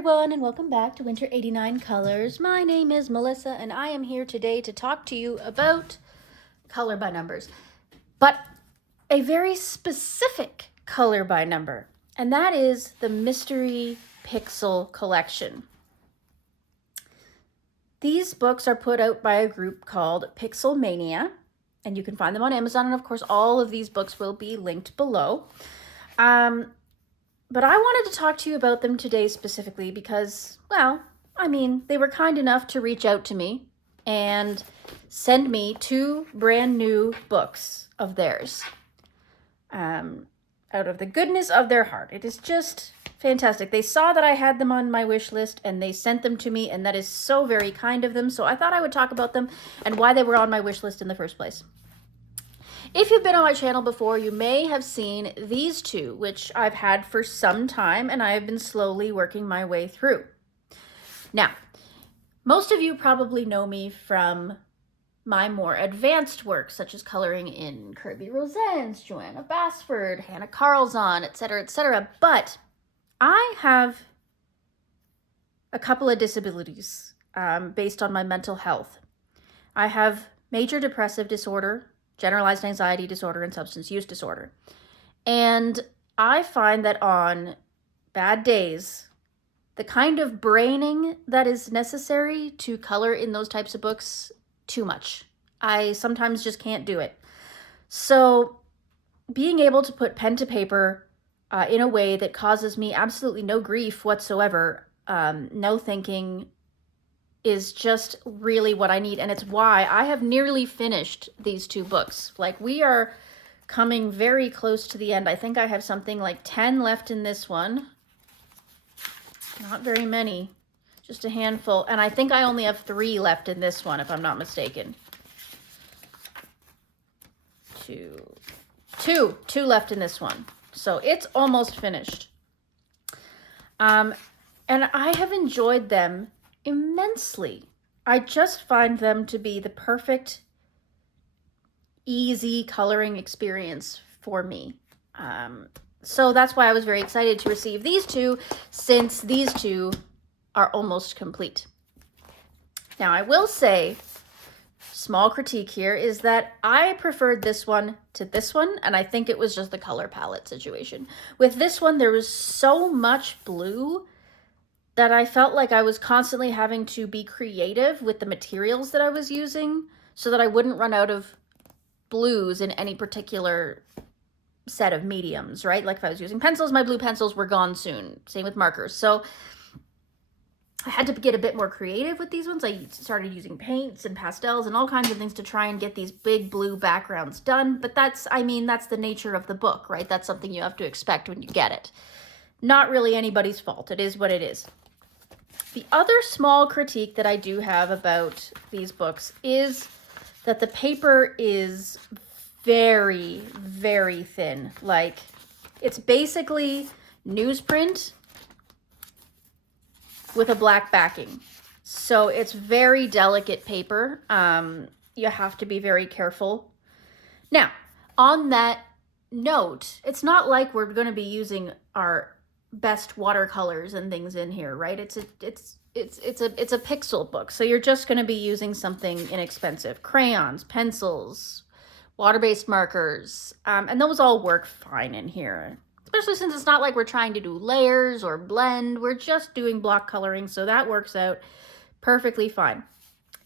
everyone, and welcome back to Winter 89 Colors. My name is Melissa, and I am here today to talk to you about color by numbers, but a very specific color by number, and that is the Mystery Pixel Collection. These books are put out by a group called Pixel Mania, and you can find them on Amazon, and of course all of these books will be linked below. But I wanted to talk to you about them today specifically because, well, they were kind enough to reach out to me and send me 2 brand new books of theirs. Out of the goodness of their heart. It is just fantastic. They saw that I had them on my wish list and they sent them to me, and that is so very kind of them. So I thought I would talk about them and why they were on my wish list in the first place. If you've been on my channel before, you may have seen these 2, which I've had for some time, and I have been slowly working my way through. Now, most of you probably know me from my more advanced work, such as coloring in Kirby Rosen's, Joanna Basford, Hannah Carlzon, etc., etc. But I have a couple of disabilities based on my mental health. I have major depressive disorder, generalized anxiety disorder, and substance use disorder. And I find that on bad days, the kind of braining that is necessary to color in those types of books, too much. I sometimes just can't do it. So being able to put pen to paper in a way that causes me absolutely no grief whatsoever, no thinking, is just really what I need. And it's why I have nearly finished these 2 books. Like, we are coming very close to the end. I think I have something like 10 left in this one. Not very many, just a handful. And I think I only have 3 left in this one, if I'm not mistaken. Two left in this one. So it's almost finished. And I have enjoyed them immensely. I just find them to be the perfect, easy coloring experience for me. So that's why I was very excited to receive these 2, since these 2 are almost complete. Now, I will say, small critique here, is that I preferred this one to this one, and I think it was just the color palette situation. With this one, there was so much blue that I felt like I was constantly having to be creative with the materials that I was using so that I wouldn't run out of blues in any particular set of mediums, right? Like if I was using pencils, my blue pencils were gone soon. Same with markers. So I had to get a bit more creative with these ones. I started using paints and pastels and all kinds of things to try and get these big blue backgrounds done. But that's the nature of the book, right? That's something you have to expect when you get it. Not really anybody's fault. It is what it is. The other small critique that I do have about these books is that the paper is very, very thin. Like, it's basically newsprint with a black backing. So it's very delicate paper. You have to be very careful. Now, on that note, it's not like we're going to be using our best watercolors and things in here, right? It's a pixel book, so you're just going to be using something inexpensive: crayons, pencils, water-based markers, and those all work fine in here, especially since it's not like we're trying to do layers or blend. We're just doing block coloring, so that works out perfectly fine.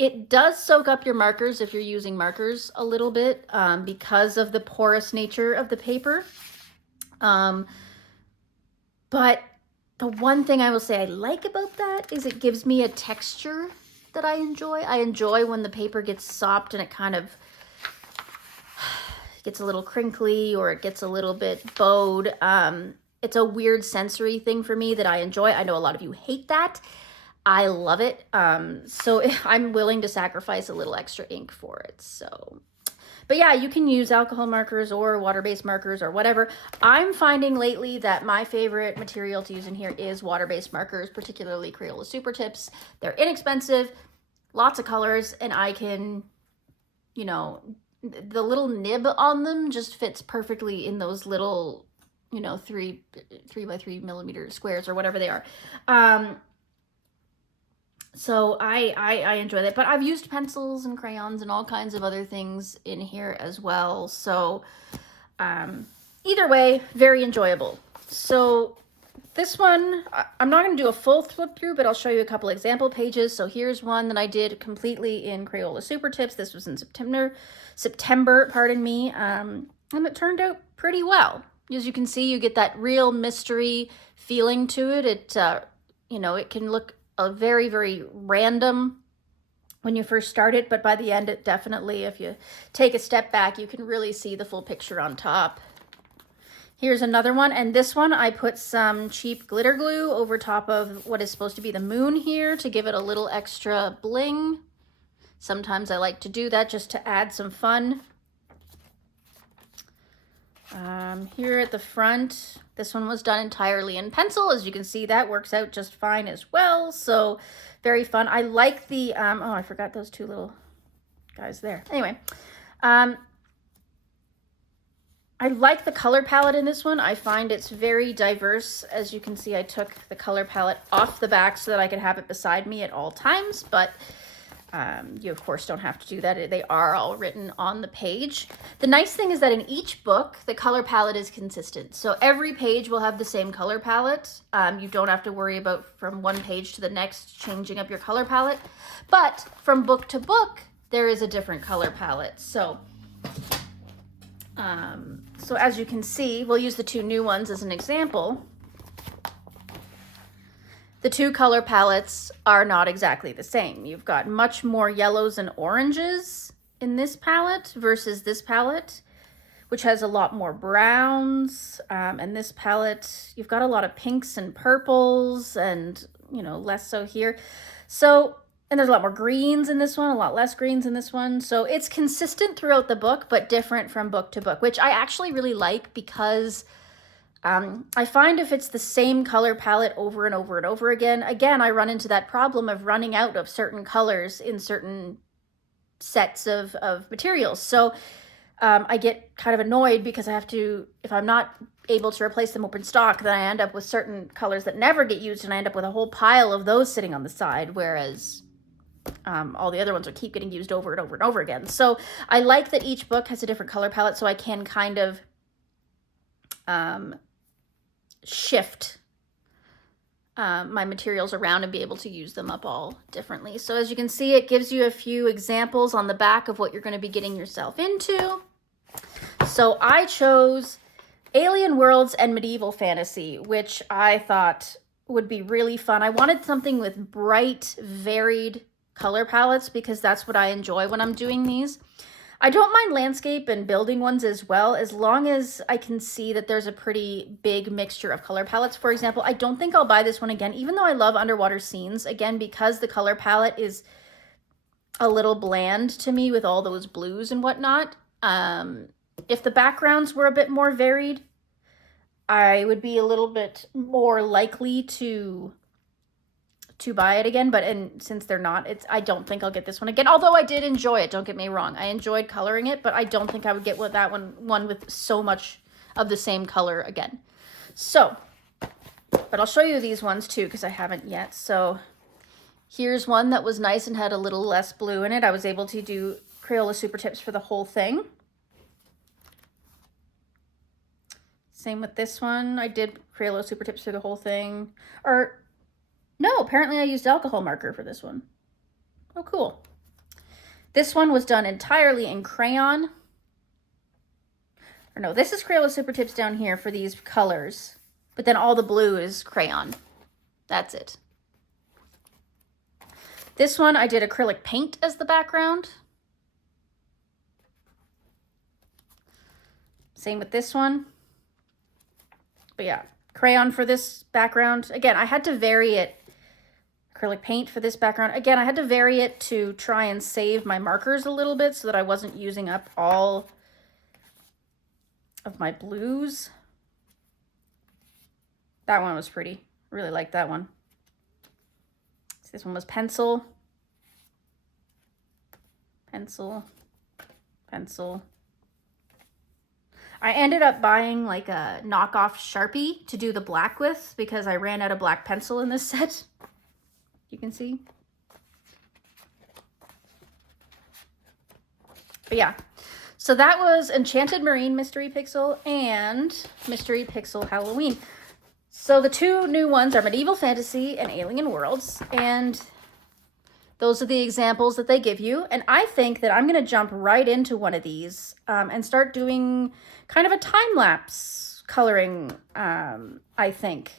It does soak up your markers if you're using markers a little bit, because of the porous nature of the paper. But the one thing I will say I like about that is it gives me a texture that I enjoy. I enjoy when the paper gets sopped and it kind of gets a little crinkly or it gets a little bit bowed. It's a weird sensory thing for me that I enjoy. I know a lot of you hate that. I love it. So I'm willing to sacrifice a little extra ink for it. So, but yeah, you can use alcohol markers or water-based markers or whatever. I'm finding lately that my favorite material to use in here is water-based markers, particularly Crayola Super Tips. They're inexpensive, lots of colors, and I can, the little nib on them just fits perfectly in those little you know, 3 by 3 millimeter squares or whatever they are. So I enjoy that, but I've used pencils and crayons and all kinds of other things in here as well. So either way, very enjoyable. So this one, I'm not going to do a full flip through, but I'll show you a couple example pages. So here's one that I did completely in Crayola Super Tips. This was in September, pardon me, and it turned out pretty well. As you can see, you get that real mystery feeling to it. It, you know, it can look very, very random when you first start it, but by the end, it definitely, if you take a step back, you can really see the full picture on top. Here's another one, and this one I put some cheap glitter glue over top of what is supposed to be the moon here to give it a little extra bling. Sometimes I like to do that just to add some fun. Here at the front, this one was done entirely in pencil. As you can see, that works out just fine as well. So very fun. I like the, oh, I forgot those two little guys there. Anyway, I like the color palette in this one. I find it's very diverse. As you can see, I took the color palette off the back so that I could have it beside me at all times, but you of course don't have to do that. They are all written on the page. The nice thing is that in each book, the color palette is consistent. So every page will have the same color palette. You don't have to worry about from one page to the next changing up your color palette. But from book to book, there is a different color palette. So as you can see, we'll use the two new ones as an example. The two color palettes are not exactly the same. You've got much more yellows and oranges in this palette versus this palette, which has a lot more browns. And this palette, you've got a lot of pinks and purples and, you know, less so here. So, and there's a lot more greens in this one, a lot less greens in this one. So it's consistent throughout the book, but different from book to book, which I actually really like because I find if it's the same color palette over and over and over again, I run into that problem of running out of certain colors in certain sets of materials. So I get kind of annoyed because I have to, if I'm not able to replace them open stock, then I end up with certain colors that never get used and I end up with a whole pile of those sitting on the side, whereas all the other ones will keep getting used over and over and over again. So I like that each book has a different color palette so I can kind of shift my materials around and be able to use them up all differently. So as you can see, it gives you a few examples on the back of what you're going to be getting yourself into. So I chose Alien Worlds and Medieval Fantasy, which I thought would be really fun. I wanted something with bright, varied color palettes because that's what I enjoy when I'm doing these. I don't mind landscape and building ones as well, as long as I can see that there's a pretty big mixture of color palettes. For example, I don't think I'll buy this one again, even though I love underwater scenes, again, because the color palette is a little bland to me with all those blues and whatnot. If the backgrounds were a bit more varied, I would be a little bit more likely to buy it again, but since they're not, I don't think I'll get this one again, although I did enjoy it, don't get me wrong. I enjoyed coloring it, but I don't think I would get that one with so much of the same color again. So, but I'll show you these ones too, because I haven't yet. So here's one that was nice and had a little less blue in it. I was able to do Crayola Super Tips for the whole thing. Same with this one. I did Crayola Super Tips for the whole thing. Or no, apparently I used alcohol marker for this one. Oh, cool. This one was done entirely in crayon. Or no, this is Crayola Super Tips down here for these colors. But then all the blue is crayon. That's it. This one I did acrylic paint as the background. Same with this one. But yeah, crayon for this background. Again, I had to vary it. Acrylic paint for this background. Again, I had to vary it to try and save my markers a little bit so that I wasn't using up all of my blues. That one was pretty. I really liked that one. So this one was pencil, pencil, pencil. I ended up buying like a knockoff Sharpie to do the black with because I ran out of black pencil in this set. You can see. But yeah, so that was Enchanted Marine Mystery Pixel and Mystery Pixel Halloween. So the two new ones are Medieval Fantasy and Alien Worlds, and those are the examples that they give you. And I think that I'm going to jump right into one of these and start doing kind of a time-lapse coloring, I think,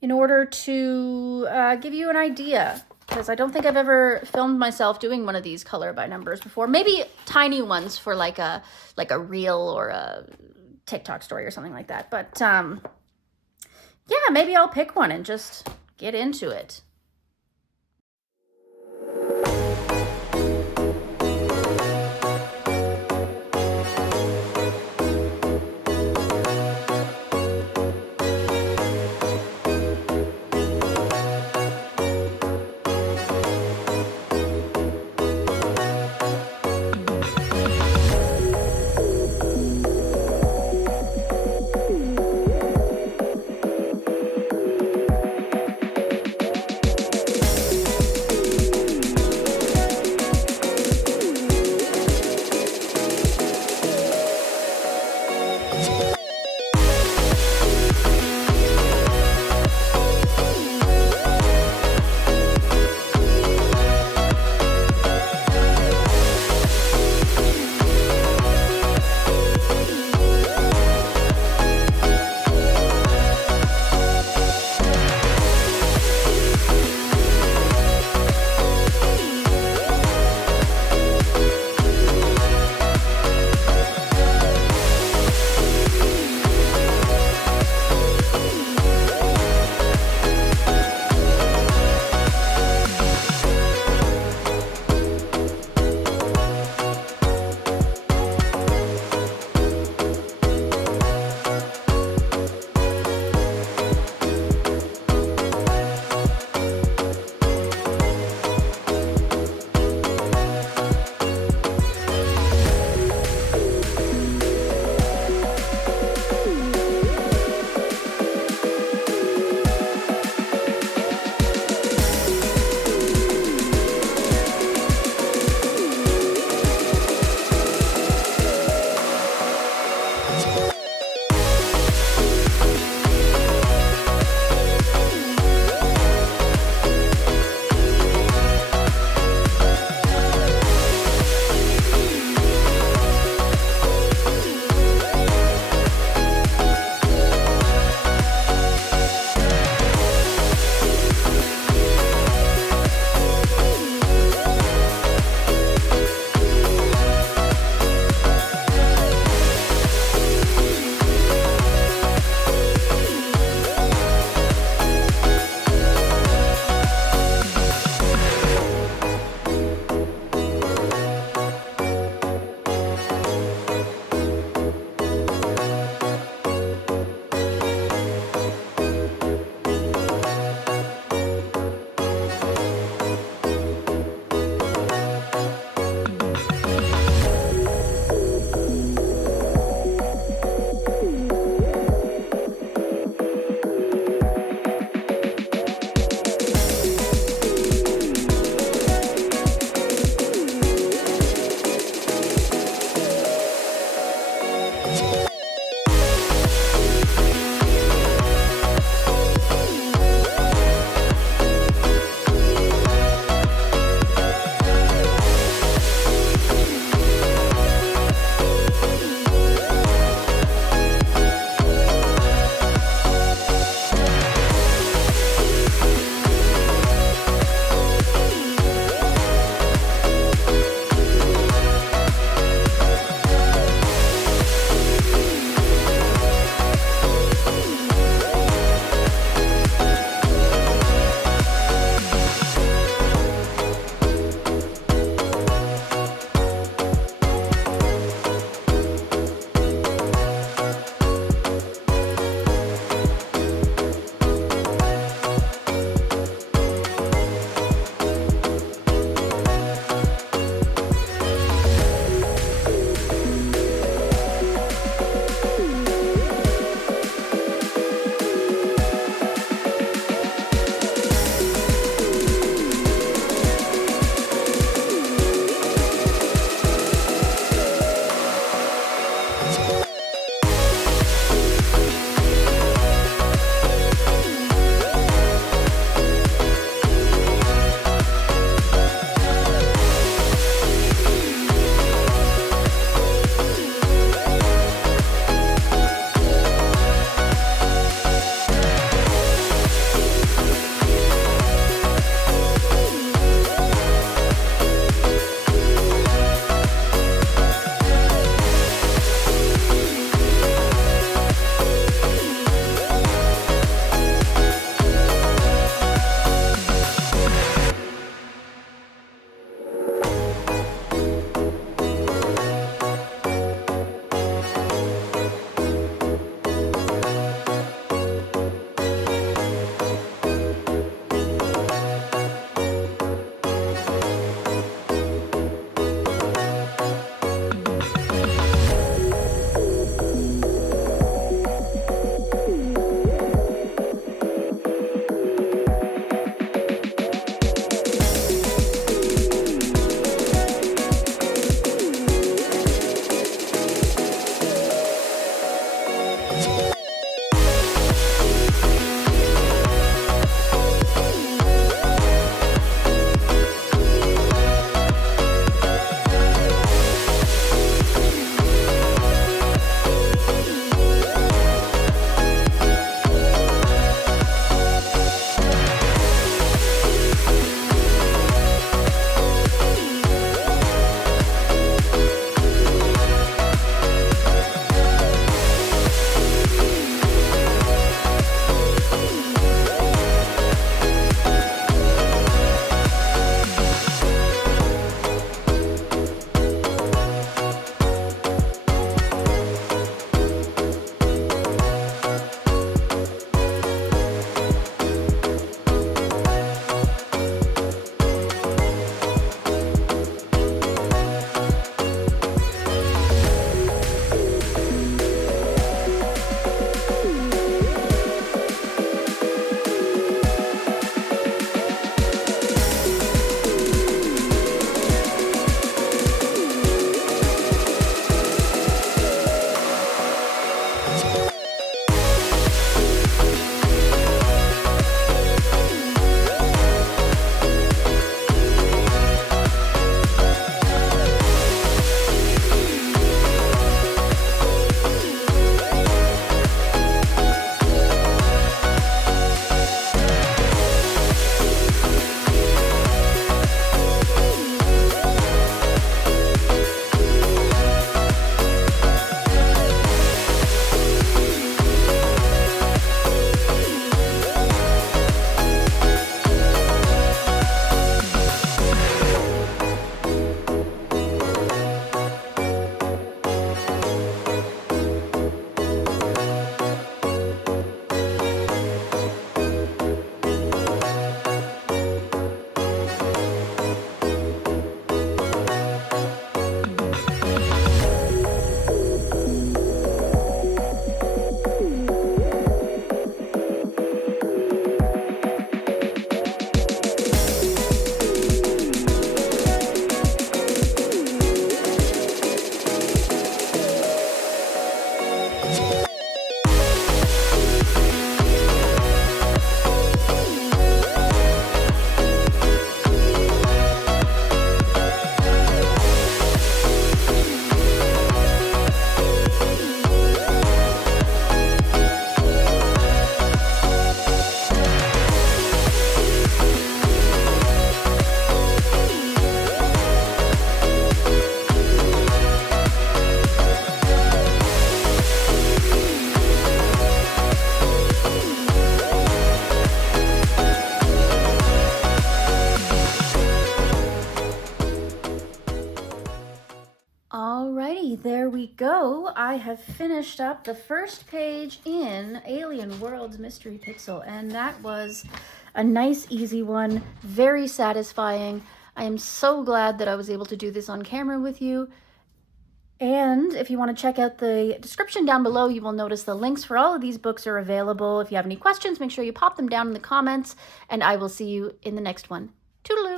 in order to give you an idea, because I don't think I've ever filmed myself doing one of these color by numbers before. Maybe tiny ones for like a reel or a TikTok story or something like that. But yeah, maybe I'll pick one and just get into it. Alrighty, there we go. I have finished up the first page in Alien Worlds Mystery Pixel, and that was a nice, easy one, very satisfying. I am so glad that I was able to do this on camera with you. And if you want to check out the description down below, you will notice the links for all of these books are available. If you have any questions, make sure you pop them down in the comments, and I will see you in the next one. Toodaloo!